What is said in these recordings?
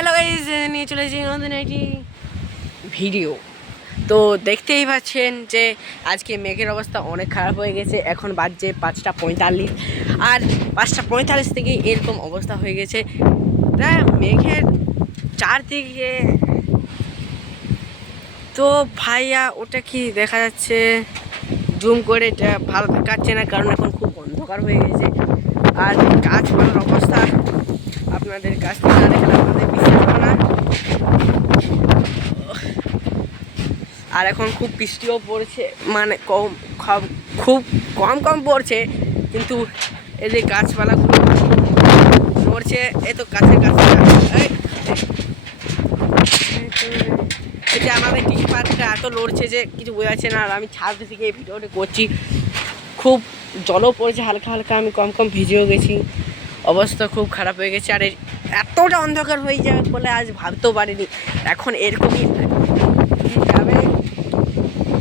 Hello guys, নিয়ে চলে এসেছি নতুন একটি ভিডিও। তো দেখতেই পাচ্ছেন যে আজকে মেঘের অবস্থা অনেক খারাপ হয়ে গেছে। এখন বাজছে 5:45, আর 5:45 থেকে এরকম অবস্থা হয়ে গেছে। মেঘের চারদিকে তো ভাইয়া ওটা কি দেখা যাচ্ছে, জুম করে এটা ভালো দেখাচ্ছে না, কারণ এখন খুব অন্ধকার হয়ে গেছে। আর গাছপালার অবস্থা আপনাদের কাছ থেকে না দেখলে আপনাদের বিশ্বাস হবে না। আর এখন খুব বৃষ্টিও পড়ছে, মানে খুব কম পড়ছে, কিন্তু এই যে গাছপালাগুলো পড়ছে, এই তো গাছের কাছে এই যে আমাদের টি পার্কটা এত লড়ছে যে কিছু বোঝা যাচ্ছে না। আর আমি ছাদ থেকে এই ভিডিওটা করছি, খুব জলও পড়েছে হালকা হালকা, আমি কম ভিজেও গেছি, অবস্থা খুব খারাপ হয়ে গেছে। আর এতটা অন্ধকার হয়ে যাবে বলে আজ ভাবতেও পারিনি। এখন এরকমই যাবে।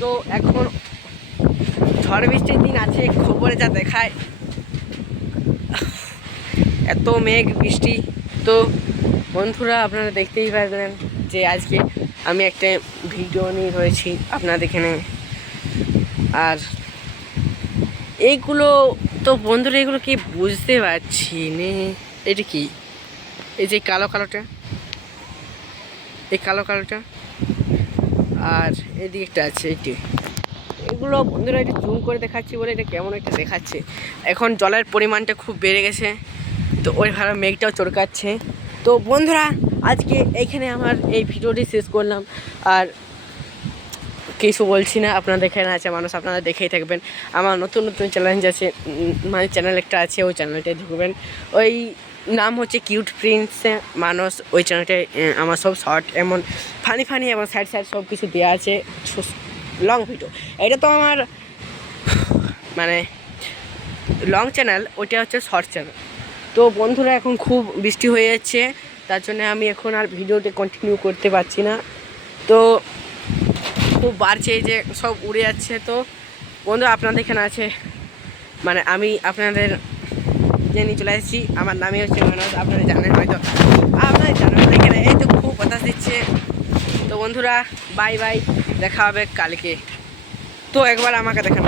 তো এখন ঝড় বৃষ্টির দিন আছে, খবরে যা দেখায় এত মেঘ বৃষ্টি। তো বন্ধুরা, আপনারা দেখতেই পারবেন যে আজকে আমি একটা ভিডিও নিয়ে রয়েছি আপনাদের এখানে। আর এইগুলো তো বন্ধুরা, এগুলো কি বুঝতে পারছি না, এটা কি? এই যে কালোটা, এই কালোটা, আর এদিকটা আছে এটি। এগুলো বন্ধুরা একটু জুম করে দেখাচ্ছি বলে এটা কেমন একটা দেখাচ্ছে। এখন জলের পরিমাণটা খুব বেড়ে গেছে, তো ওই ভালো মেঘটাও চড়কাচ্ছে। তো বন্ধুরা, আজকে এইখানে আমার এই ভিডিওটি শেষ করলাম। আর কিছু বলছি না, আপনারা এখানে আছে মানুষ, আপনারা দেখেই থাকবেন। আমার নতুন চ্যালেঞ্জ আছে, মানে চ্যানেল একটা আছে, ওই চ্যানেলটায় ঢুকবেন। ওই নাম হচ্ছে কিউট প্রিন্স মানুষ। ওই চ্যানেলটায় আমার সব শর্ট এমন ফানি এবং সাইড সব কিছু দেওয়া আছে, লং ভিডিও। এটা তো আমার মানে লং চ্যানেল, ওইটা হচ্ছে শর্ট চ্যানেল। তো বন্ধুরা, এখন খুব বৃষ্টি হয়ে যাচ্ছে, তার জন্য আমি এখন আর ভিডিওটি কন্টিনিউ করতে পারছি না। তো খুব বাড়ছে, এই যে সব উড়ে যাচ্ছে। তো বন্ধুরা, আপনাদের এখানে আছে, মানে আমি আপনাদের জেনে চলে এসেছি। আমার নামই হচ্ছে মানুষ, আপনারা জানেন হয়তো, আপনারা জানেন এখানে। এই তো খুব বাতাস দিচ্ছে। তো বন্ধুরা, বাই, দেখা হবে কালকে। তো একবার আমাকে দেখান।